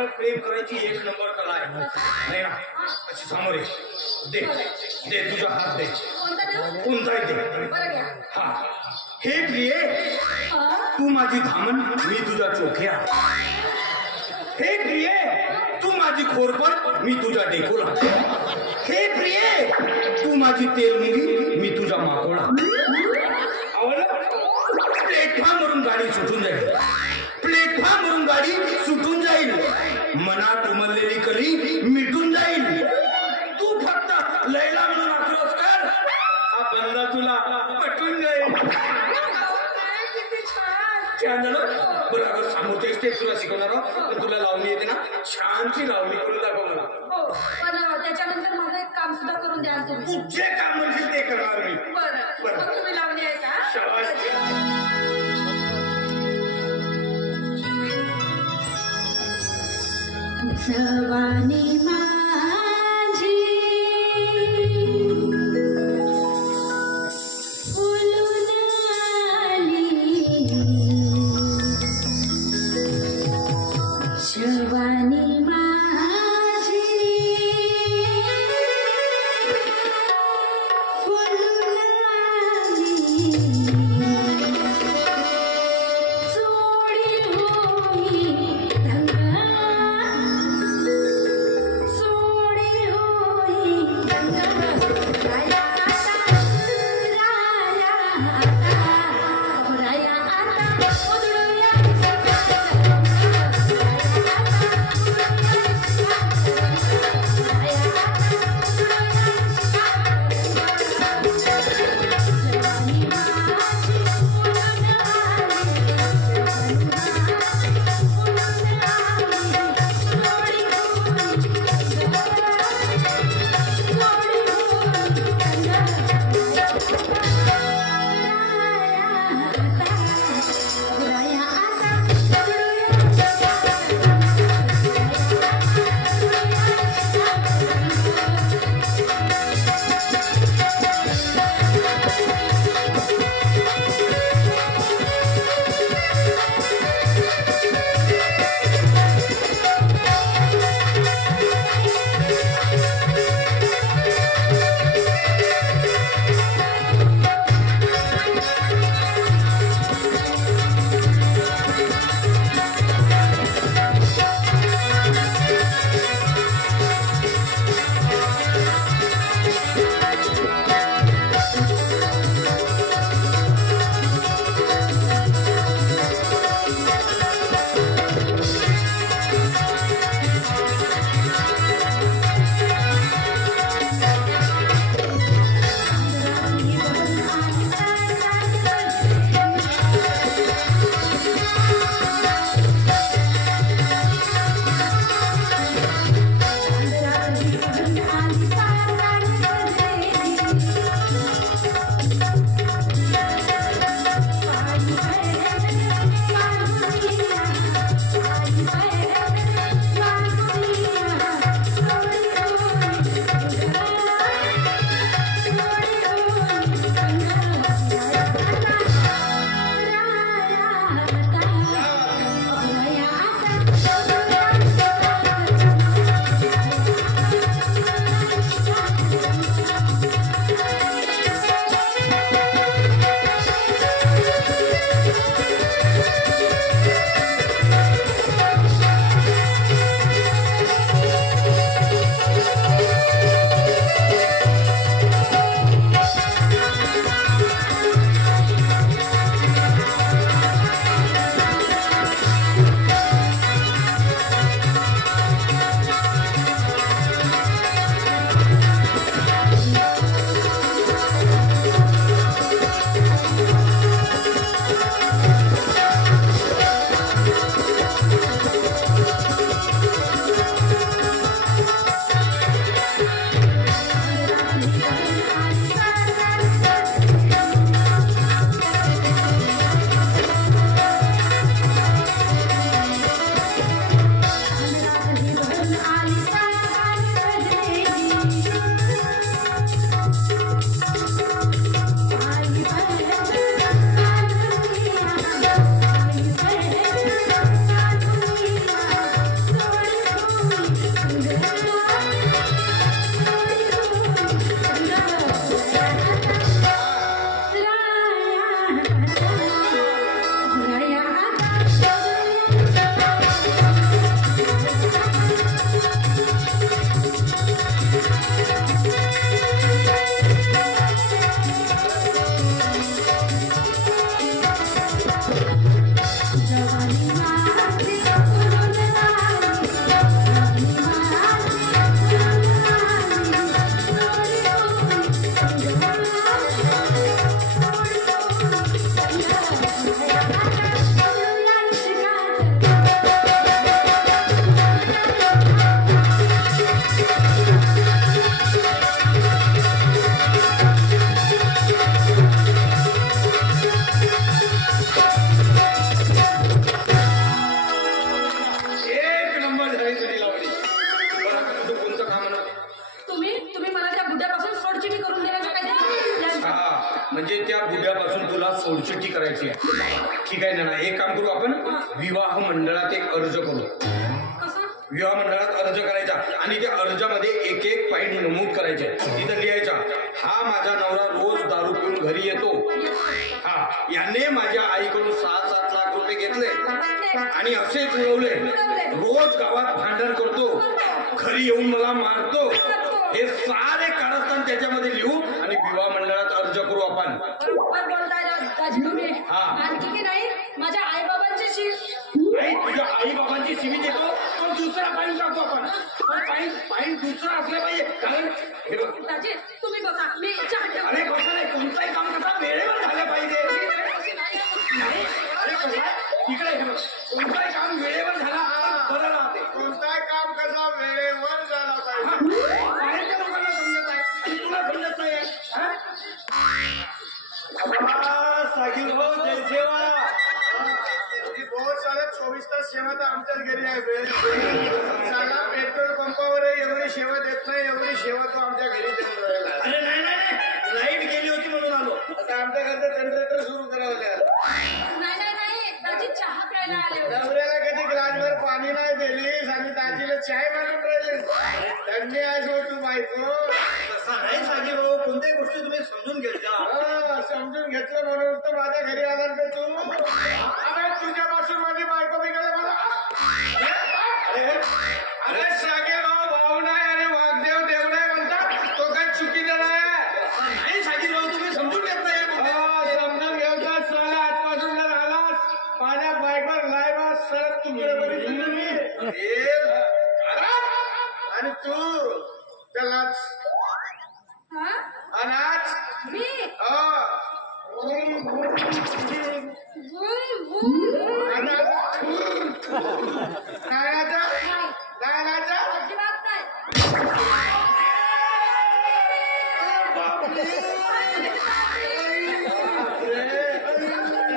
बायका प्रेम करायची एक नंबर कला आहे नाही ना अशी समोर ये दे दे तुझा हात दे कोणताही दे हा हे प्रिये तू माझी धामण मी तुझा चोख्या हे प्रिये तू माझी खोरपड मी तुझा डेकोला हे प्रिये तू माझी तेलमुंगी मी तुझा माकोळा प्लेटफॉर्मवरून गाडी सुटून जाईल प्लेटफॉर्मवरून गाडी सुटून जाईल मनात उमललेली कली मिटून जाईल तू फक्त लैला म्हणून अक्रोश कर हा बंदा तुला पटून जाईल छान झालं बरं अगं समोरचे स्टेप तुला शिकवणार पण तुला लावणी येते ना छानशी लावणी करून दाखव मला पण त्याच्यानंतर माझं एक काम सुद्धा करून द्याल तुम्ही जे काम म्हणशील ते करणार मी बरं तुम्ही लावणी आहे का जवानी माझी फुलून आली जवानी माझी फुलून आली चोळी होई म्हणजे त्या बुड्यापासून तुला सोडचिट्टी करायची आहे. ठीक आहे ना? एक काम करू आपण, विवाह मंडळात एक अर्ज करू. कसं? विवाह मंडळात अर्ज करायचा आणि त्या अर्जामध्ये एक एक पॉईंट नमूद करायचे. तिथं लिहायचा, हा माझा नवरा रोज दारू पिऊन घरी येतो. हा, याने माझ्या आईकडून 6-7 लाख रुपये घेतले आणि असे जुळवले. रोज गावात भांडण करतो, घरी येऊन मला मारतो. हे सारे कारस्थान त्याच्यामध्ये लिहू आणि विवाह मंडळात अर्ज करू आपण. बरोबर बोलताय दाजी तुम्ही. हा. आणखी की नाही माझ्या आई बाबांची नाही, तुझ्या आई बाबांची शिवी देतो, पण दुसरा पाईन टाकतो आपण. पाईन दुसरा असला पाहिजे. कारण हे बघ, दाजी तुम्ही बघा मी चहा ठेवते. अरे कसं नाही, कोणताही काम कसा वेळेवर झालं पाहिजे. नाही, अरे कसं आहे, इकडे हे बघ, कोणताही काम वेळेवर झाला तर बरं राहते. कोणताही काम कसा वेळेवर झाला पाहिजे. बाहेरच्या लोकांना समजत आहे आणि तुला समजत नाही आहे. सागिल हो जय सेवा. बहुत सारे 24 तास सेवा तर आमच्याच घरी आहे. साला पेट्रोल पंपावर एवढी सेवा देत नाही, एवढी सेवा तो आमच्या घरी देऊन राहिला. अरे नाही नाही नाही, लाईट गेली होती म्हणून आलो. आता आमच्या घरचं जनरेटर सुरू करावं लागेल. नाही दाजी चहा प्यायला आले होते. नवऱ्याला कधी ग्लासभर पाणी नाही दिलीस आणि दाजीला चाय मागून राहिले. त्यांनी आज हो तू बायको. तसा नाही सागी भाऊ, कोणत्याही गोष्टी तुम्ही समजून घेत जा. समजून घेतलं म्हणून तर माझ्या घरी आला का तू. अरे तुझ्यापासून माझी बायको बिघडे मला. अरे सगळे भाऊ नाही आणि वाघदेव देव नाही म्हणतात, तो काही चुकीचा नाही सागी भाऊ, तुम्ही समजून घेत नाही. नाही. समजून घेऊन साला आजपासून जर आलास माझ्या बायकोवर लायबा सरत तुकडे आणि तू त्यालाच हा? अनाज मी भूम अजिबात नाही.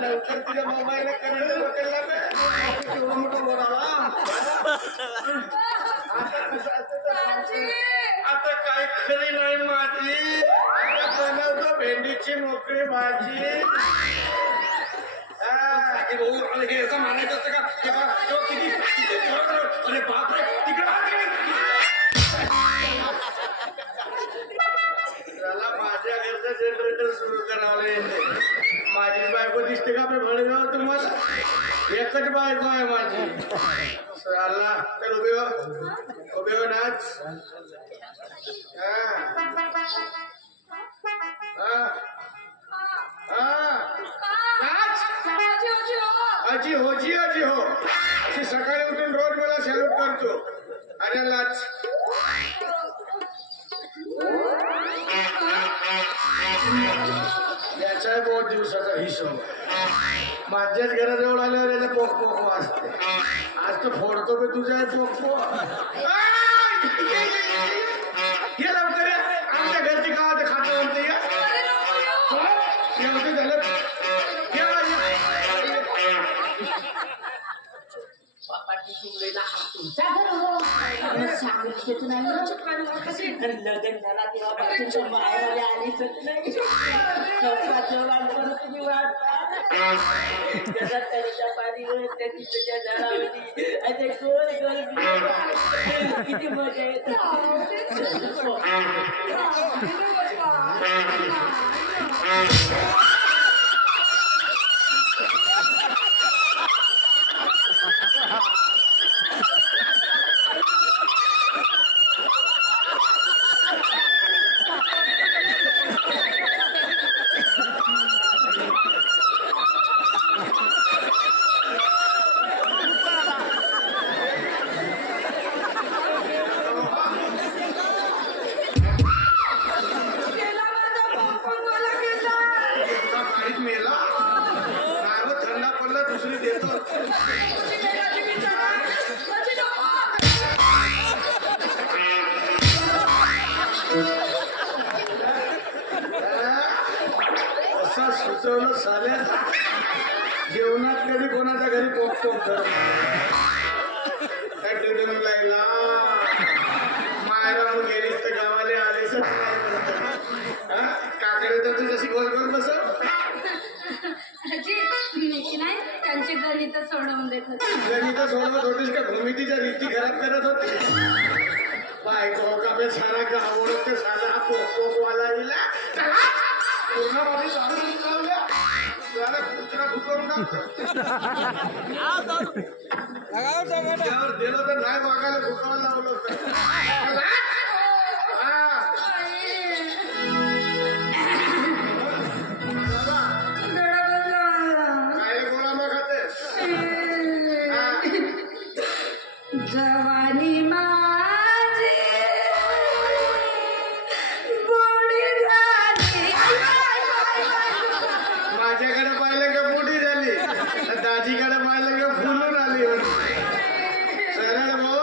लवकर तुझ्या मोबाईलला करंट पकडला दाजी. आता काय खरी नाही माझी. आता बनवतो भेंडीची मोकळी भाजी. सागी भाऊ, अरे हे असं मारायचं असतं का? हे बघा, तो किती अरे बापरे, तिकडे त्याला माझ्या घरचं जनरेटर सुरू करावं लागेल. माझी बायको दिसते का मी भडगाव तुम्हाला. एकच बायको आहे माझी. साला चल उभे हो नाच. नाच. अजी हो अशी सकाळी उठून रोज मला सॅल्यूट करतो. अरे नाच. याचा बहुत दिवसाचा हिशोब. माझ्याच घराजवळ आल्यावर याचा पोक पोक वाजते. आज तर फोडतो मी तुझा पोक पोक. हे लवकर ये. आमच्या घरची गावात खातं म्हणते एवढं झालं. तुमचा घर हो सांगितलं नाही. लग्न झाला तेव्हा मायावाले आलीच नाही. तुम्ही वाटता त्याचा तरीच्या पाणीवर त्याची त्याच्या झाडावरती आणि गोल गोल किती मजा येते. सुचवलं साल्या. जेवणात कधी कोणाच्या घरी पोचतो लागला. मायरा गेलीस तर गावाले आलेच नाही. काकडे तर तू जशी गोल गोल बस. सोडवून देत होते. गणित सोडवत होतीस का भूमितीच्या रीती खराब करत होती? बायको का बे सारा गाव ओळखते साधा पोकवाला दिला पूर्ण माझी जाणून लावल्या त्याला कुत्रा फुकवून त्यावर दिलं तर नाही बघायला फुकावं लावलं होतं. काय गोळा मग खाते जवानी माझी गोडी झाली. माझ्याकडे पाहिलं का मोठी झाली दाजीकडे पाहिलं का फुलून आली सरळ भाऊ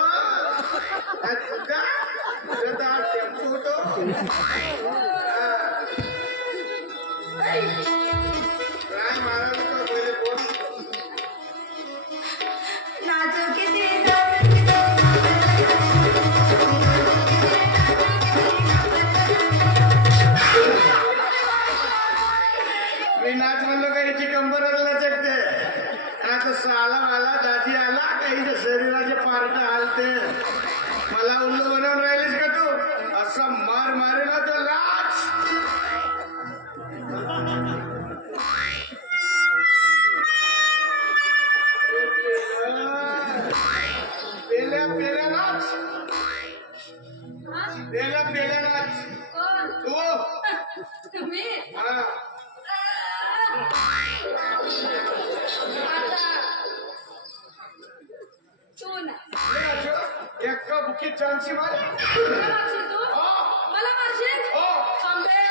टेम्पो होतो काय मारायला का पहिले कोण नाचो किती मी नाच म्हणलो का याची कंबरला चकते आता साला आला दाजी आला काही शरीराचे पार्ट हालते मला उल्लू बनवून राहिलीस का तू असा मार मारेला तो लाच पेल्या पेल्या नाच पेल्या पेल्या नाच कोण? तू तुम्ही हा तू ना एक्का बुकी चान्सी मार मला मारशील तू? मला मारशील? हो. थांबे.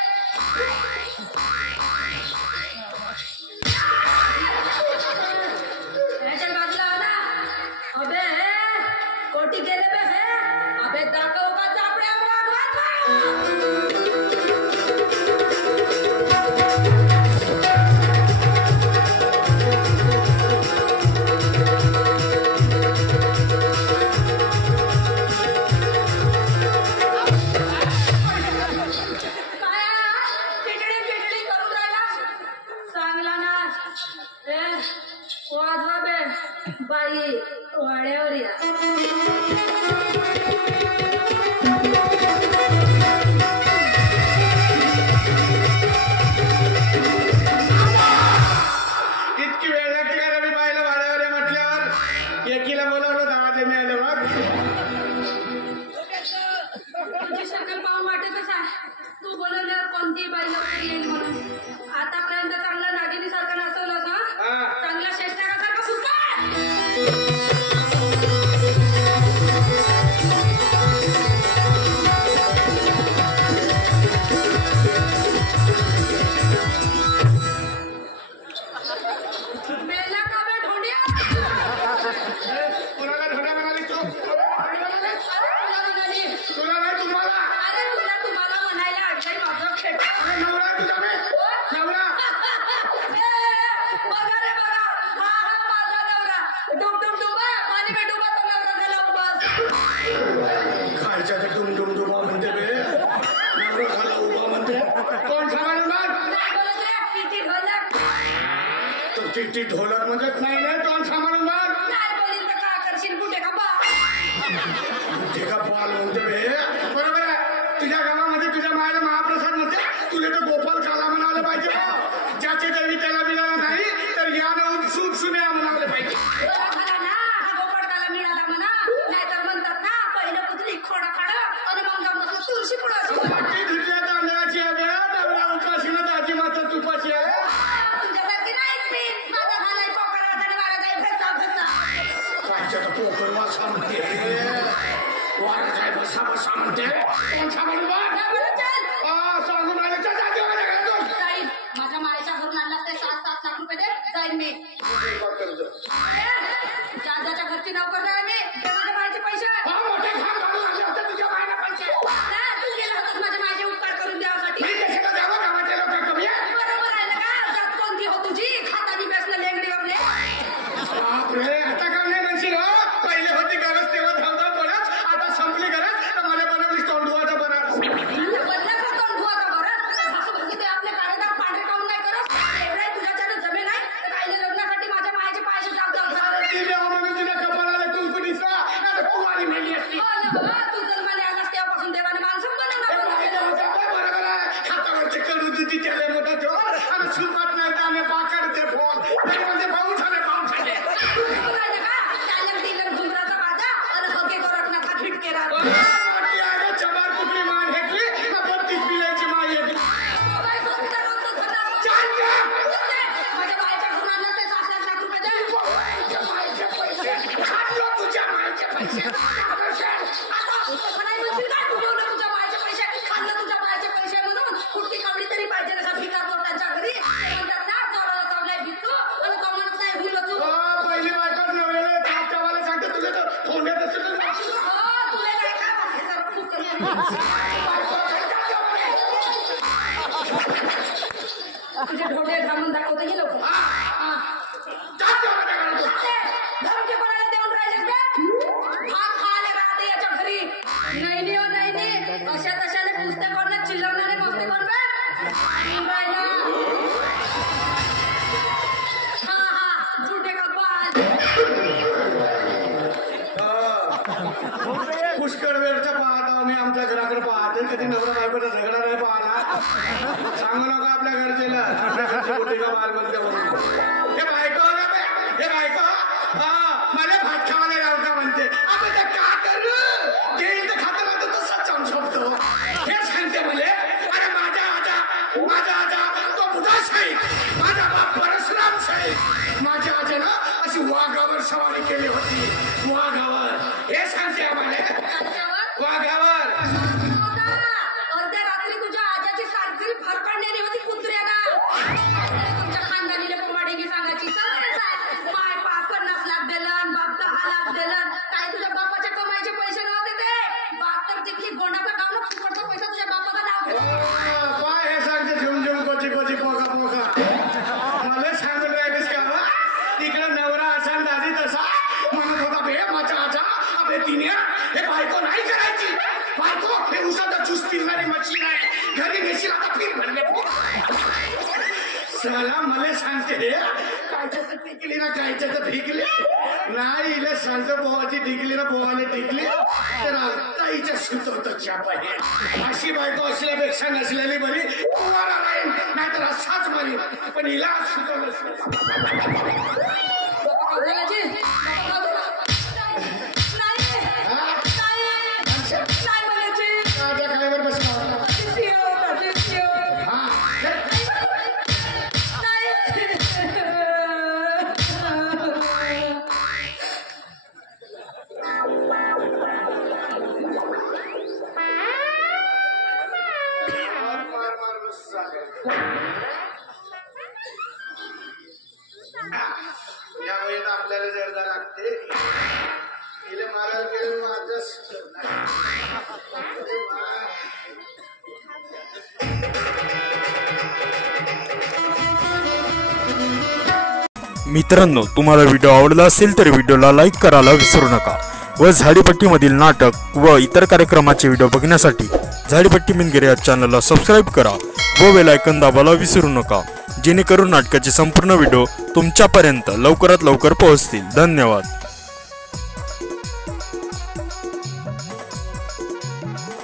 याच्या बाजूला हो ना. अबे कोटी गेले बे हे. अबे दाखव का चापड्या वाजवा बे बाई वाड्यावर या. इतकी वेळ लागते का रवी बाईला वाड्यावर ये म्हटल्यावर एकीला बोलावलं दहा मिळालं मग तुझी शक्कल पाहून वाटतच आहे तू बोलवल्यावर कोणतीही बाई लवकर येईल म्हणून. आतापर्यंत चांगला नागिनी सारखा नाचवलं ना. हा. चांगला शेषनागासारखा सुका. मेला का बे ढोंड्या? कोणाला धोड्या म्हणाली तू अरे तुला म्हणाली. तुला नाही तुम्हाला अरे तुला तुम्हाला म्हणायला अडचण माझं खेळ. अरे नवरा तुझा बे नवरा बघा रे बघा. हा हा माझा नवरा. डुम डुम डुबा पाणी में डुबा तो नवरा झाला उभा. खालच्या ते डुम डुम डुबा म्हणते बे नवरा झाला उभा म्हणते कोण सांगायला मग नाही बोलत रे. किती ढोलक. तू ती ढोलक म्हणत नाही ना कोण सांगायला मग नाही बोलील तर का करशील कुठे का बा. ते का बॉल म्हणते बे बरोबर आहे तुझ्या गावामध्ये तुझ्या मायला महाप्रसाद म्हणते तुला तर गोपाल काला म्हणावलं पाहिजे ज्याची देवी त्याला मिळाला नाही तर यानं सुट सुन्या म्हणावलं पाहिजे बरं झाला ना हा गोपाळकाला मिळाला म्हणा. नाहीतर म्हणतात ना पहिलं कुठली खोडा खाडं आणि मग जाऊन बसलं तुळशी पुढं. ती धुतल्या तांदळाची आहे बे नवरा उपाशी ना दाजी मात्र तुपाची आहे तुझ्यासारखी नाहीच मी. माझा झालाय पोकळा आणि मला काही फेसा फेसा. तुझे ढोटे थांबून दाखवतो की लवकर हा. धमकी कोणाला देऊन राहिलेस बे? भात खायला राहते याच्या घरी. नाही हो नाही, अशा तशाने पुस्तक कोण चिल्लरणारे मस्ती कोण बे? हा झुटे का बाल. पुष्कळ वेळचा पाहता मी आमच्या घराकडे पाहते कधी नवरा बायकोचा झगडा नाही पाहला. सांगू नका आपल्या घरचेला बाल म्हणते म्हणून. हे बायको हे बायको मला भात खावायला राव का म्हणते. आपण ते का करू घेईल तर खातं राहतं तसंच जाऊन झोपतो. हे सांगते मला अरे माझा आजा तो बुधा शाही माझा बाप परशुराम शाही. माझ्या आजानं अशी वाघावर सवारी केली होती. वाघावर हे सांगते आम्हाला. वाघावर अर्ध्या रात्री तुझ्या आजाची सारखी भर काढलेली होती कुत्र्याला. तुमच्या खानदानीला पोमाडेगी सांगायची माय 50 लाख दिलं बाप 10 लाख दिलं. काय तुझ्या बापाच्या कमाईचे पैसे नव्हते ते. बाप तर तिथली गोंडाचा गाव ना फुकटचा पैसा तुझ्या बापाला नाव काय हे सांगते झुमझुम कोची पोका मला सांगून राहिलीस का तिकडे नवरा असा दादी तसा म्हणत होता बे माझा आजा अबे तिने हे बायको नाही करायची. बायको हे उसाचा ज्यूस पिणारी मशीन आहे. घरी नेशील आता फिर भरले साला मला सांगते कायच्या तर टिकली ना कायच्या तर टिकली नाही. हिला सांगतो पोहाची टिकली ना पोहाने टिकली तर आता हिच्या सुचवतो चापा. अशी बायको असल्यापेक्षा नसलेली बरी पोहारा राहील नाहीतर असाच बरी. पण हिला सुचवलं या वयात आपल्याला जर्दा लागते. तिला मारायला गेलं माझं मित्रांनो, तुम्हाला व्हिडिओ आवडला असेल तर व्हिडिओला लाईक करायला विसरू नका व झाडीपट्टीमधील नाटक व इतर कार्यक्रमाचे व्हिडिओ बघण्यासाठी झाडीपट्टी मिनगिरे या चॅनलला सबस्क्राईब करा व बेल आयकॉन दाबायला विसरू नका, जेणेकरून नाटकाचे संपूर्ण व्हिडिओ तुमच्यापर्यंत लवकरात लवकर पोहोचतील. धन्यवाद.